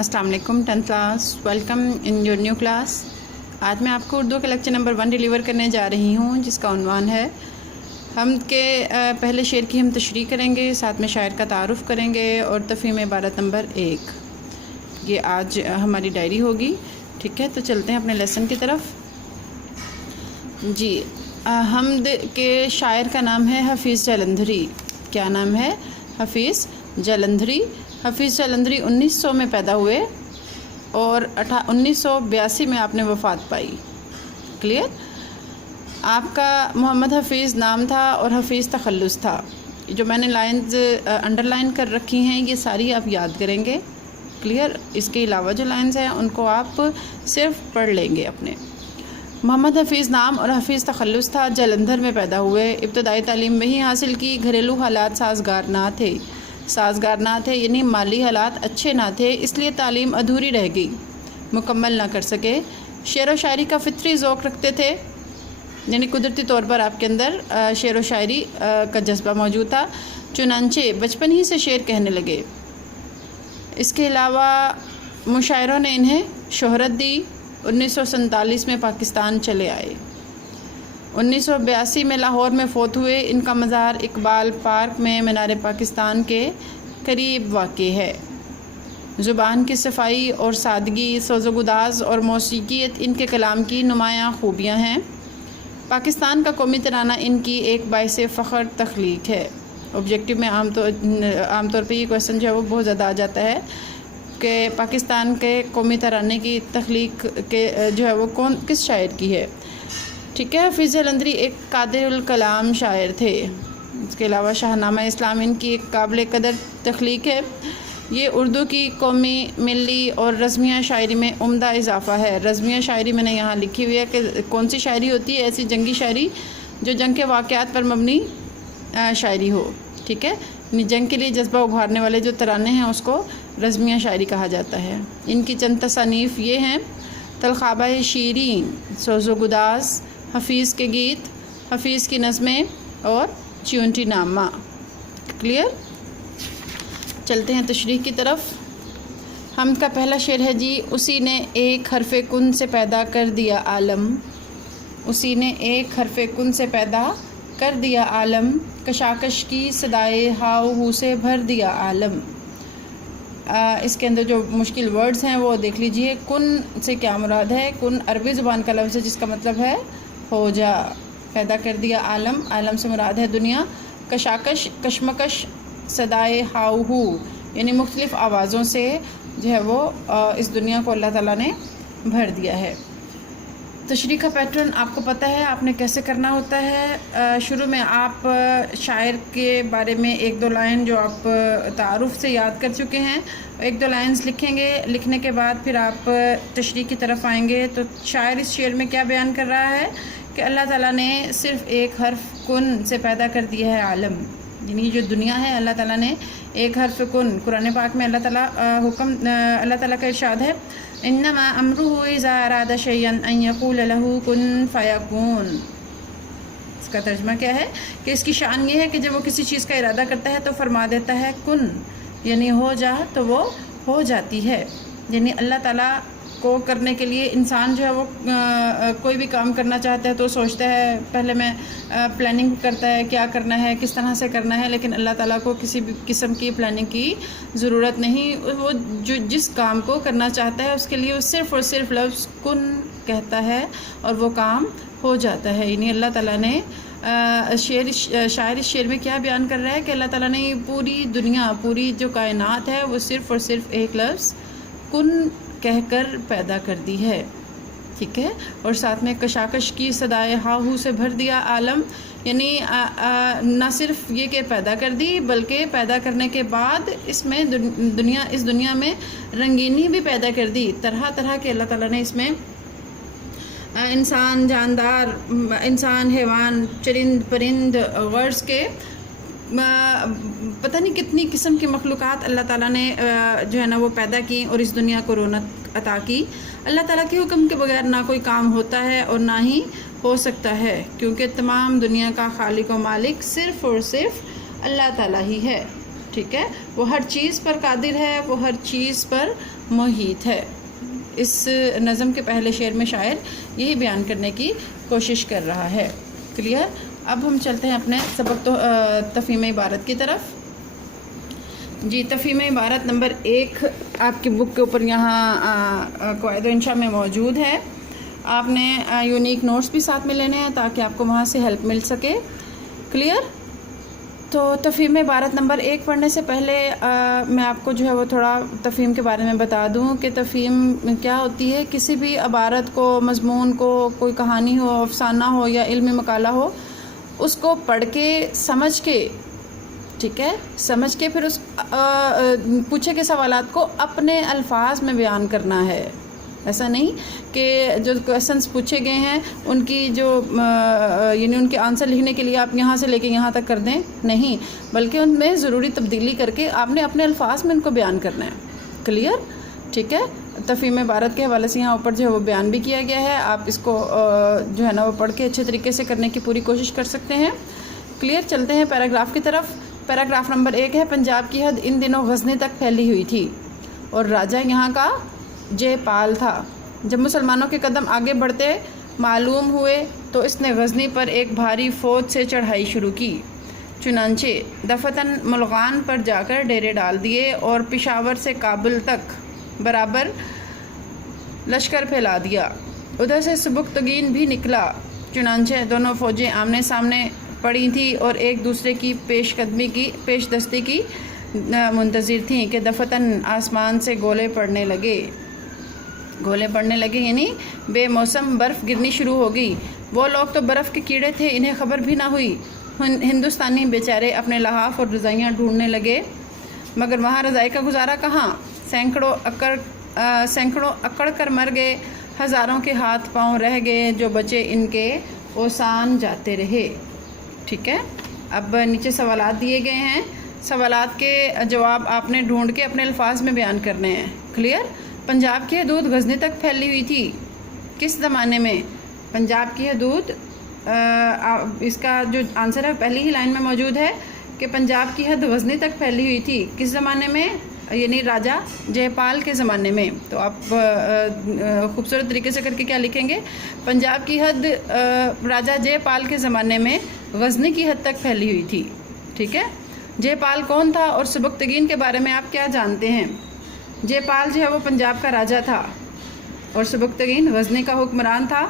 अस्सलाम वालेकुम 10th class, welcome in your new class. आज मैं आपको उर्दू के लेक्चर नंबर 1 डिलीवर करने जा रही हूँ, जिसका उन्वान है हम के पहले शेर की हम तशरीह करेंगे, साथ में शायर का तारुफ़ करेंगे और तफ़हीम इबारत नंबर 1। ये आज हमारी डायरी होगी। ठीक है, तो चलते हैं अपने लेसन की तरफ। जी, हमद के शायर का नाम है हफीज़ जालंधरी। क्या नाम है? हफीज़ जालंधरी। हफीज़ जालंधरी 1900 में पैदा हुए और 1982 में आपने वफ़ात पाई। क्लियर? आपका मोहम्मद हफीज़ नाम था और हफीज़ तखल्लुस था। जो मैंने लाइंस अंडरलाइन कर रखी हैं ये सारी आप याद करेंगे। क्लियर? इसके अलावा जो लाइंस हैं उनको आप सिर्फ पढ़ लेंगे अपने। मोहम्मद हफीज़ नाम और हफीज़ तखल्लुस था। जालंधर में पैदा हुए। इब्तदाई तालीम वहीं हासिल की। घरेलू हालात साजगार ना थे यानी माली हालात अच्छे ना थे, इसलिए तालीम अधूरी रह गई, मुकम्मल ना कर सके। शेर व शायरी का फितरी ज़ौक़ रखते थे, यानी कुदरती तौर पर आपके अंदर शेर व शायरी का जज्बा मौजूद था। चुनांचे बचपन ही से शेर कहने लगे। इसके अलावा मुशायरों ने इन्हें शोहरत दी। 1947 में पाकिस्तान चले आए। 1982 में लाहौर में फ़ौत हुए। इनका मज़ार इकबाल पार्क में मीनार पाकिस्तान के करीब वाक़ है। ज़ुबान की सफ़ाई और सादगी, सोज़ोगुदाज़ और मौसीक़ियत इनके कलाम की नुमायाँ खूबियाँ हैं। पाकिस्तान का कौमी तराना इनकी एक बाइसे फ़ख्र तख्लीक है। ऑब्जेक्टिव में आमतौर पे ये क्वेश्चन जो है वो बहुत ज़्यादा आ जाता है कि पाकिस्तान के कौमी तराने की तख्लीक के जो है वो किस शायर की है। ठीक है, हफीज़ जालंधरी एक कादिरुल कलाम शायर थे। इसके अलावा शाहनामा इस्लाम इनकी एक काबिल कदर तख्लीक है। ये उर्दू की कौमी, मिली और रज़मिया शायरी में उम्दा इजाफ़ा है। रज़मिया शायरी मैंने यहाँ लिखी हुई है कि कौन सी शायरी होती है, ऐसी जंगी शायरी जो जंग के वाक़यात पर मबनी शायरी हो। ठीक है, जंग के लिए जज्बा उभारने वाले जो तराने हैं उसको रज़मिया शायरी कहा जाता है। इनकी चंद तसानीफ़ ये हैं: तलख़ाबा शीरीं, सोज़ोगुदाज़, हफीज़ के गीत, हफीज़ की नज़में और च्यूंटी नामा। क्लियर? चलते हैं तशरीह की तरफ। हम का पहला शेर है जी, उसी ने एक हरफ़े कुन से पैदा कर दिया आलम। उसी ने एक हरफ़े कुन से पैदा कर दिया आलम, कशाकश की सदाए हाउ हू से भर दिया आलम। इसके अंदर जो मुश्किल वर्ड्स हैं वो देख लीजिए। कुन से क्या मुराद है? कुन अरबी ज़ुबान का लफ्ज़ है जिसका मतलब है हो जा। पैदा कर दिया आलम, आलम से मुराद है दुनिया। कशाकश, कशमकश, सदाए हाउ हू यानी मुख्तलिफ़ आवाज़ों से जो है वो इस दुनिया को अल्लाह ताला ने भर दिया है। तशरीह का पैटर्न आपको पता है, आपने कैसे करना होता है। शुरू में आप शायर के बारे में एक दो लाइन जो आप तारुफ़ से याद कर चुके हैं, एक दो लाइन्स लिखेंगे। लिखने के बाद फिर आप तशरीह की तरफ आएंगे। तो शायर इस शेर में क्या बयान कर रहा है कि अल्लाह ताला ने सिर्फ़ एक हर्फ कुन से पैदा कर दिया है आलम, यानी जो दुनिया है अल्लाह ताला ने एक हर्फ कुन। कुरान पाक में अल्लाह ताला का इरशाद है, इन्नमा अमरुहु इज़ा अरादा शैअन अन यक़ूल लहू कुन फ़यकून। इसका तर्जुमा क्या है कि इसकी शान ये है कि जब वो किसी चीज़ का इरादा करता है तो फरमा देता है कुन, यानी हो जा, तो वो हो जाती है। यानी अल्लाह ताला को करने के लिए इंसान जो है वो कोई भी काम करना चाहता है तो सोचता है, पहले मैं प्लानिंग करता है क्या करना है, किस तरह से करना है, लेकिन अल्लाह ताला को किसी भी किस्म की प्लानिंग की ज़रूरत नहीं। वो जो जिस काम को करना चाहता है उसके लिए वो सिर्फ़ और सिर्फ लफ्ज़ कुन कहता है और वो काम हो जाता है। यानी अल्लाह ताला ने शायर इस शेर में क्या बयान कर रहा है कि अल्लाह ताला ने पूरी दुनिया, पूरी जो कायनात है वो सिर्फ़ और सिर्फ एक लफ्ज़ कुन कहकर पैदा कर दी है। ठीक है, और साथ में कशाकश की सदाए हाहू से भर दिया आलम, यानी ना सिर्फ ये कि पैदा कर दी बल्कि पैदा करने के बाद इसमें इस दुनिया में रंगीनी भी पैदा कर दी। तरह तरह के अल्लाह ताला ने इसमें इंसान, जानदार, इंसान, हैवान, चरिंद परिंद, वर्ड्स के पता नहीं कितनी किस्म की मखलूक़ात अल्लाह ताला ने जो है ना वो पैदा की और इस दुनिया को रौनक अता की। अल्लाह ताला के हुक्म के बगैर ना कोई काम होता है और ना ही हो सकता है, क्योंकि तमाम दुनिया का खालिक व मालिक सिर्फ़ और सिर्फ अल्लाह ताला ही है। ٹھیک ہے، وہ ہر چیز پر قادر ہے، وہ ہر چیز پر محیط ہے۔ اس نظم کے پہلے شعر میں شاعر یہی بیان کرنے کی کوشش کر رہا ہے۔ کلیئر؟ اب ہم چلتے ہیں اپنے سبق تفہیم عبارت کی طرف۔ جی، تفہیم عبارت نمبر 1 آپ کی بک کے اوپر یہاں قواعد انشاء میں موجود ہے۔ آپ نے یونیک نوٹس بھی ساتھ میں لینے ہیں تاکہ آپ کو وہاں سے ہیلپ مل سکے۔ کلیئر؟ تو تفہیم عبارت نمبر 1 پڑھنے سے پہلے میں آپ کو جو ہے وہ تھوڑا تفہیم کے بارے میں بتا دوں کہ تفہیم کیا ہوتی ہے۔ کسی بھی عبارت کو، مضمون کو، کوئی کہانی ہو، افسانہ ہو یا علمی مقالہ ہو، اس کو پڑھ کے سمجھ کے، ٹھیک ہے، سمجھ کے پھر اس پوچھے گئے سوالات کو اپنے الفاظ میں بیان کرنا ہے۔ ایسا نہیں کہ جو کویسچنس پوچھے گئے ہیں ان کی جو یعنی ان کے آنسر لکھنے کے لیے آپ یہاں سے لے کے یہاں تک کر دیں، نہیں، بلکہ ان میں ضروری تبدیلی کر کے آپ نے اپنے الفاظ میں ان کو بیان کرنا ہے۔ کلیئر؟ ٹھیک ہے، تفہیم عبارت کے حوالے سے یہاں اوپر جو ہے وہ بیان بھی کیا گیا ہے، آپ اس کو جو ہے نا وہ پڑھ کے اچھے طریقے سے کرنے کی پوری کوشش کر سکتے ہیں۔ کلیئر؟ چلتے ہیں پیراگراف کی طرف۔ پیراگراف نمبر 1 ہے، پنجاب کی حد ان دنوں غزنی تک پھیلی ہوئی تھی اور راجہ یہاں کا جے پال تھا۔ جب مسلمانوں کے قدم آگے بڑھتے معلوم ہوئے تو اس نے غزنی پر ایک بھاری فوج سے چڑھائی شروع کی۔ چنانچہ دفتن ملغان پر جا کر ڈیرے ڈال دیے اور پشاور سے کابل تک برابر لشکر پھیلا دیا۔ ادھر سے سبکتگین بھی نکلا، چنانچہ دونوں فوجیں آمنے سامنے پڑی تھیں اور ایک دوسرے کی پیش دستی کی منتظر تھیں کہ دفتن آسمان سے گولے پڑنے لگے یعنی بے موسم برف گرنی شروع ہو گئی۔ وہ لوگ تو برف کے کیڑے تھے، انہیں خبر بھی نہ ہوئی۔ ہندوستانی بیچارے اپنے لحاف اور رضائیاں ڈھونڈنے لگے، مگر وہاں رضائی کا گزارا کہاں؟ سینکڑوں اکڑ کر مر گئے، ہزاروں کے ہاتھ پاؤں رہ گئے، جو بچے ان کے اوسان جاتے رہے۔ ٹھیک ہے، اب نیچے سوالات دیے گئے ہیں، سوالات کے جواب آپ نے ڈھونڈ کے اپنے الفاظ میں بیان کرنے ہیں۔ کلیئر؟ پنجاب کی حدود غزنی تک پھیلی ہوئی تھی، کس زمانے میں؟ پنجاب کی حدود، اس کا جو آنسر ہے پہلی ہی لائن میں موجود ہے کہ پنجاب کی حد غزنی تک پھیلی ہوئی تھی، کس زمانے میں؟ یعنی راجہ جے پال کے زمانے میں۔ تو آپ خوبصورت طریقے سے کر کے کیا لکھیں گے؟ پنجاب کی حد راجہ جے پال کے زمانے میں غزنی کی حد تک پھیلی ہوئی تھی۔ ٹھیک ہے، جے پال کون تھا اور سبکتگین کے بارے میں آپ کیا جانتے ہیں؟ جے پال جو ہے وہ پنجاب کا راجہ تھا اور سبکتگین غزنی کا حکمران تھا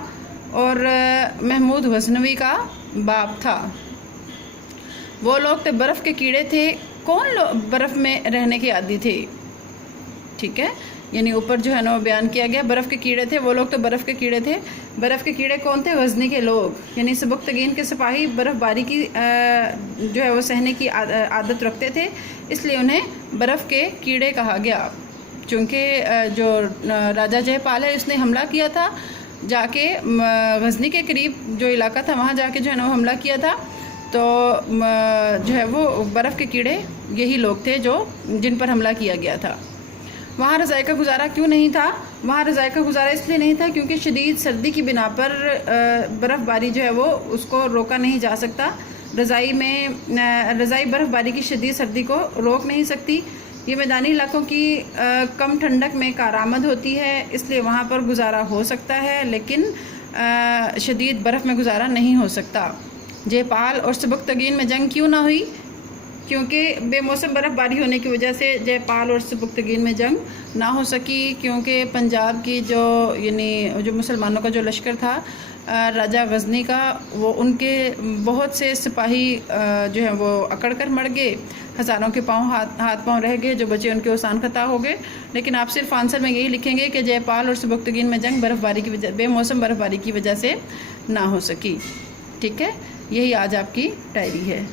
اور محمود غزنوی کا باپ تھا۔ وہ لوگ تو برف کے کیڑے تھے، کون لوگ برف میں رہنے کے عادی تھے؟ ٹھیک ہے، یعنی اوپر جو ہے نا وہ بیان کیا گیا برف کے کیڑے تھے، وہ لوگ تو برف کے کیڑے تھے۔ برف کے کیڑے کون تھے؟ غزنی کے لوگ، یعنی سبکتگین کے سپاہی برف باری کی جو ہے وہ سہنے کی عادت رکھتے تھے، اس لیے انہیں برف کے کیڑے کہا گیا۔ چونکہ جو راجہ جے پال ہے اس نے حملہ کیا تھا، جا کے غزنی کے قریب جو علاقہ تھا وہاں جا کے جو ہے نا وہ حملہ کیا تھا، تو جو ہے وہ برف کے کیڑے یہی لوگ تھے جن پر حملہ کیا گیا تھا۔ وہاں رضائی کا گزارا کیوں نہیں تھا؟ وہاں رضائی کا گزارا اس لیے نہیں تھا کیونکہ شدید سردی کی بنا پر برف باری جو ہے وہ اس کو روکا نہیں جا سکتا۔ رضائی برف باری کی شدید سردی کو روک نہیں سکتی، یہ میدانی علاقوں کی کم ٹھنڈک میں کارآمد ہوتی ہے، اس لیے وہاں پر گزارا ہو سکتا ہے لیکن شدید برف میں گزارا نہیں ہو سکتا۔ جے پال اور سبکتگین میں جنگ کیوں نہ ہوئی؟ کیونکہ بے موسم برف باری ہونے کی وجہ سے جے پال اور سبکتگین میں جنگ نہ ہو سکی، کیونکہ پنجاب کی جو مسلمانوں کا جو لشکر تھا راجہ غزنی کا، وہ ان کے بہت سے سپاہی جو ہیں وہ اکڑ کر مر گئے، ہزاروں کے ہاتھ پاؤں رہ گئے، جو بچے ان کے اوسان خطا ہو گئے۔ لیکن آپ صرف آنسر میں یہی لکھیں گے کہ جے پال اور سبکتگین میں جنگ بے موسم برف باری کی وجہ سے نہ ہو سکی۔ ٹھیک ہے، یہی آج آپ کی ڈائری ہے۔